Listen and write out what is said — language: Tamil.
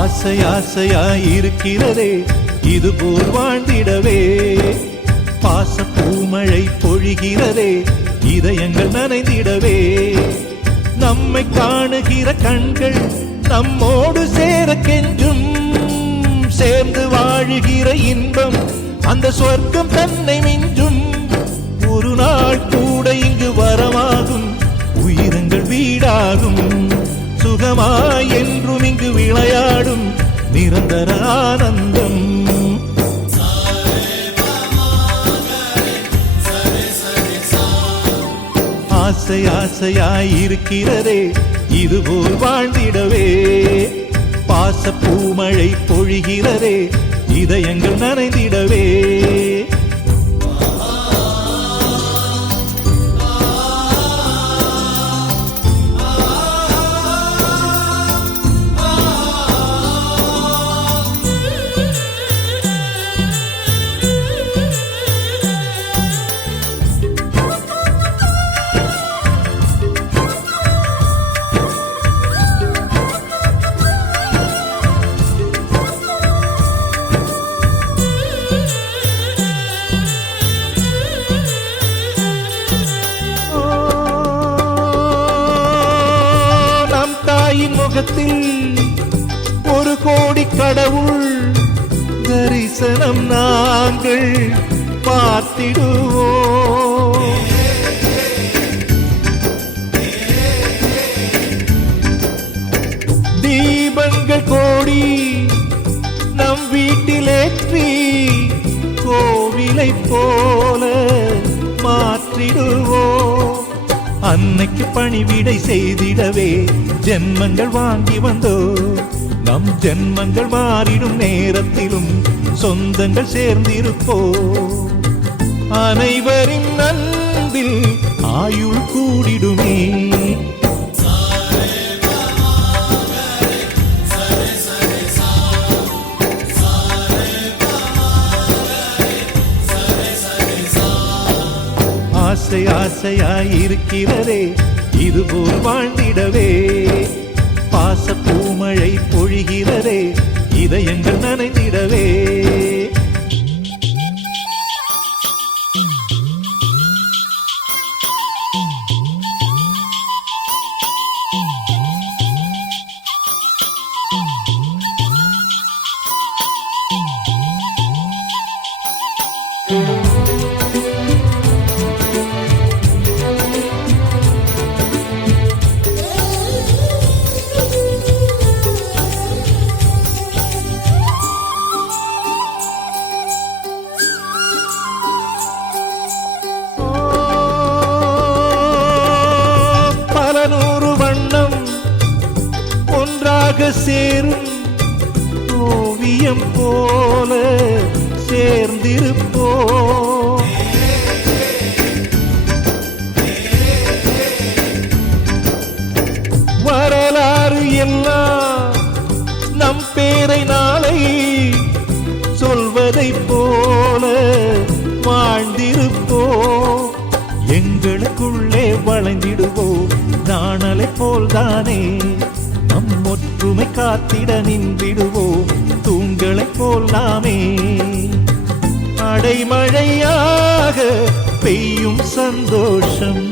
ஆசை ஆசையாயிருக்கிறதே இதுபோல் வாழ்ந்திடவே, பாச பூமழை பொழிகிறதே இதயங்கள் நனைந்திடவே, நம்மை காணுகிற கண்கள் நம்மோடு சேர கெஞ்சும், சேர்ந்து வாழுகிற இன்பம் அந்த சொர்க்கம் தன்னை மிஞ்சும், ஒரு நாள் கூட இங்கு வரமாகும் உயிரங்கள் வீடாகும், சுகமாய் என்றும் இங்கு விளையாடும் நிரந்தர ஆனந்தம். ஆசை ஆசையாயிருக்கிறதே இதுபோல் வாழ்ந்திடவே, பாச பூமழை பொழிகிறதே இதயங்கள் நனைந்திடவே. முகத்தில் ஒரு கோடி கடவுள் தரிசனம் நாங்கள் பார்த்திடுவோம், தீபங்கள் கோடி நம் வீட்டிலேற்றி கோவிலை போல மாற்றிடுவோம், அன்னைக்கு பணிவிடை செய்திடவே ஜென்மங்கள் வாங்கி வந்தோ, நம் ஜென்மங்கள் மாறிடும் நேரத்திலும் சொந்தங்கள் சேர்ந்திருப்போ, அனைவரின் அன்பில் ஆயுள் கூடிடுமே. ஆசை ஆசையாயிருக்கிறதே இதுபோல் வாழ்ந்திடவே, பாச பூமழை பொழிகிறதே இதயங்கள் நனைந்திடவே. சேரும் ஓவியம் போல சேர்ந்திருப்போம், வரலாறு எல்லாம் நம் பேரை நாளை சொல்வதை போல வாழ்ந்திருப்போம், எங்களுக்குள்ளே வளைந்திடுவோம் நாணலை போல்தானே, நம் ஒற்றுமை காத்திட நின்றிடுவோம் தூண்களை போல் நாமே, அடைமழையாக பெய்யும் சந்தோஷம்